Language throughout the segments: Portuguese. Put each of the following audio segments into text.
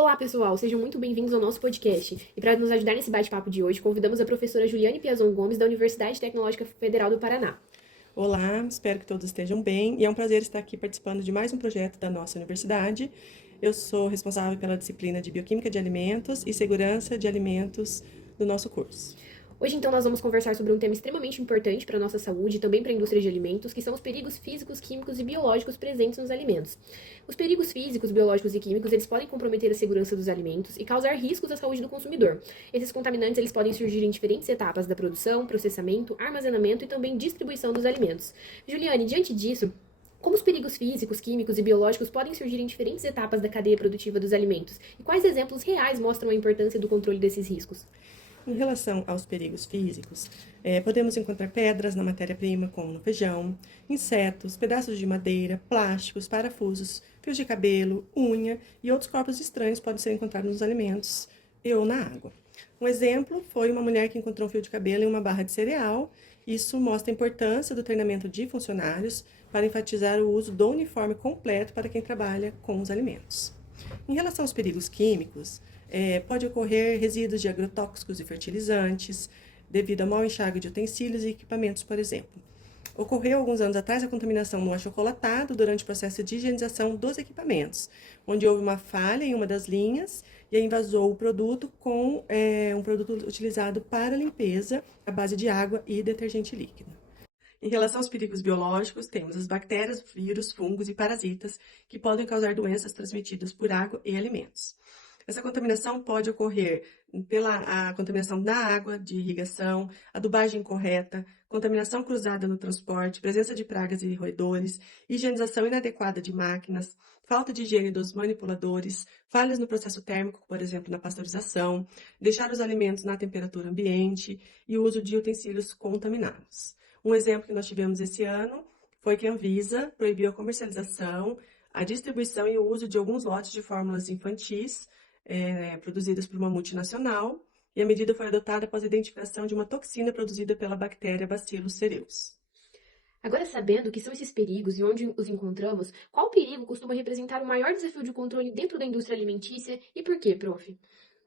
Olá, pessoal! Sejam muito bem-vindos ao nosso podcast. E para nos ajudar nesse bate-papo de hoje, convidamos a professora Juliane Piazon Gomes, da Universidade Tecnológica Federal do Paraná. Olá, espero que todos estejam bem e é um prazer estar aqui participando de mais um projeto da nossa universidade. Eu sou responsável pela disciplina de Bioquímica de Alimentos e Segurança de Alimentos do nosso curso. Hoje, então, nós vamos conversar sobre um tema extremamente importante para a nossa saúde e também para a indústria de alimentos, que são os perigos físicos, químicos e biológicos presentes nos alimentos. Os perigos físicos, biológicos e químicos, eles podem comprometer a segurança dos alimentos e causar riscos à saúde do consumidor. Esses contaminantes, eles podem surgir em diferentes etapas da produção, processamento, armazenamento e também distribuição dos alimentos. Juliane, diante disso, como os perigos físicos, químicos e biológicos podem surgir em diferentes etapas da cadeia produtiva dos alimentos? E quais exemplos reais mostram a importância do controle desses riscos? Em relação aos perigos físicos, podemos encontrar pedras na matéria-prima, como no feijão, insetos, pedaços de madeira, plásticos, parafusos, fios de cabelo, unha e outros corpos estranhos podem ser encontrados nos alimentos ou na água. Um exemplo foi uma mulher que encontrou um fio de cabelo em uma barra de cereal. Isso mostra a importância do treinamento de funcionários para enfatizar o uso do uniforme completo para quem trabalha com os alimentos. Em relação aos perigos químicos, pode ocorrer resíduos de agrotóxicos e fertilizantes, devido ao mau enxágue de utensílios e equipamentos, por exemplo. Ocorreu alguns anos atrás a contaminação no achocolatado durante o processo de higienização dos equipamentos, onde houve uma falha em uma das linhas e aí invasou o produto com um produto utilizado para limpeza à base de água e detergente líquido. Em relação aos perigos biológicos, temos as bactérias, vírus, fungos e parasitas que podem causar doenças transmitidas por água e alimentos. Essa contaminação pode ocorrer pela contaminação da água de irrigação, adubagem incorreta, contaminação cruzada no transporte, presença de pragas e roedores, higienização inadequada de máquinas, falta de higiene dos manipuladores, falhas no processo térmico, por exemplo, na pasteurização, deixar os alimentos na temperatura ambiente e o uso de utensílios contaminados. Um exemplo que nós tivemos esse ano foi que a Anvisa proibiu a comercialização, a distribuição e o uso de alguns lotes de fórmulas infantis produzidas por uma multinacional, e a medida foi adotada após a identificação de uma toxina produzida pela bactéria Bacillus cereus. Agora, sabendo o que são esses perigos e onde os encontramos, qual perigo costuma representar o maior desafio de controle dentro da indústria alimentícia e por quê, prof?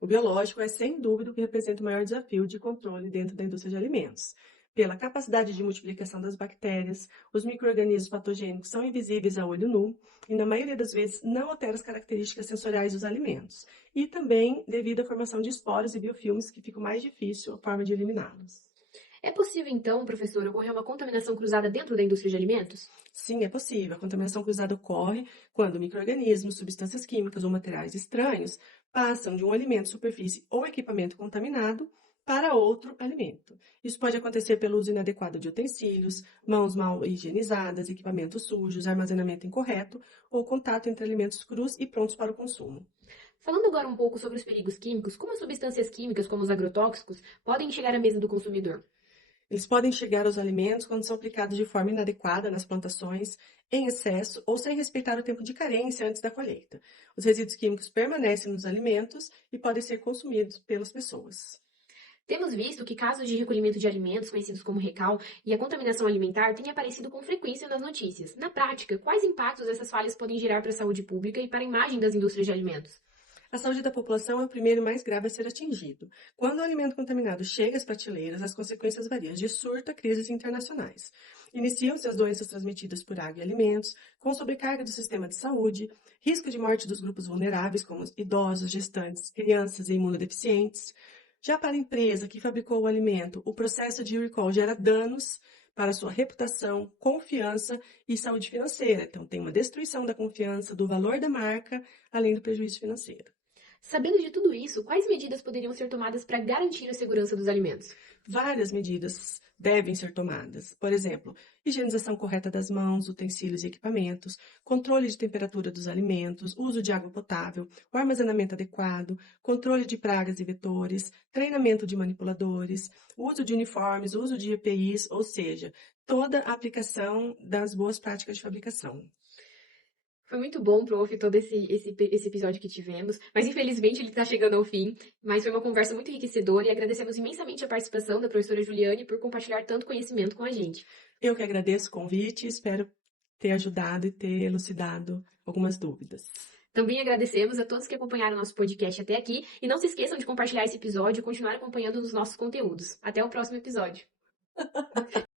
O biológico é, sem dúvida, o que representa o maior desafio de controle dentro da indústria de alimentos. Pela capacidade de multiplicação das bactérias, os micro-organismos patogênicos são invisíveis a olho nu e, na maioria das vezes, não alteram as características sensoriais dos alimentos. E também devido à formação de esporos e biofilmes, que fica mais difícil a forma de eliminá-los. É possível, então, professor, ocorrer uma contaminação cruzada dentro da indústria de alimentos? Sim, é possível. A contaminação cruzada ocorre quando micro-organismos, substâncias químicas ou materiais estranhos passam de um alimento, superfície ou equipamento contaminado para outro alimento. Isso pode acontecer pelo uso inadequado de utensílios, mãos mal higienizadas, equipamentos sujos, armazenamento incorreto ou contato entre alimentos crus e prontos para o consumo. Falando agora um pouco sobre os perigos químicos, como as substâncias químicas, como os agrotóxicos, podem chegar à mesa do consumidor? Eles podem chegar aos alimentos quando são aplicados de forma inadequada nas plantações, em excesso ou sem respeitar o tempo de carência antes da colheita. Os resíduos químicos permanecem nos alimentos e podem ser consumidos pelas pessoas. Temos visto que casos de recolhimento de alimentos, conhecidos como recal, e a contaminação alimentar têm aparecido com frequência nas notícias. Na prática, quais impactos essas falhas podem gerar para a saúde pública e para a imagem das indústrias de alimentos? A saúde da população é o primeiro e mais grave a ser atingido. Quando o alimento contaminado chega às prateleiras, as consequências variam de surto a crises internacionais. Iniciam-se as doenças transmitidas por água e alimentos, com sobrecarga do sistema de saúde, risco de morte dos grupos vulneráveis, como idosos, gestantes, crianças e imunodeficientes. Já para a empresa que fabricou o alimento, o processo de recall gera danos para sua reputação, confiança e saúde financeira. Então, tem uma destruição da confiança, do valor da marca, além do prejuízo financeiro. Sabendo de tudo isso, quais medidas poderiam ser tomadas para garantir a segurança dos alimentos? Várias medidas devem ser tomadas. Por exemplo, higienização correta das mãos, utensílios e equipamentos, controle de temperatura dos alimentos, uso de água potável, o armazenamento adequado, controle de pragas e vetores, treinamento de manipuladores, uso de uniformes, uso de EPIs, ou seja, toda a aplicação das boas práticas de fabricação. Foi muito bom, prof, todo esse episódio que tivemos, mas infelizmente ele está chegando ao fim. Mas foi uma conversa muito enriquecedora e agradecemos imensamente a participação da professora Juliane por compartilhar tanto conhecimento com a gente. Eu que agradeço o convite e espero ter ajudado e ter elucidado algumas dúvidas. Também agradecemos a todos que acompanharam nosso podcast até aqui e não se esqueçam de compartilhar esse episódio e continuar acompanhando os nossos conteúdos. Até o próximo episódio.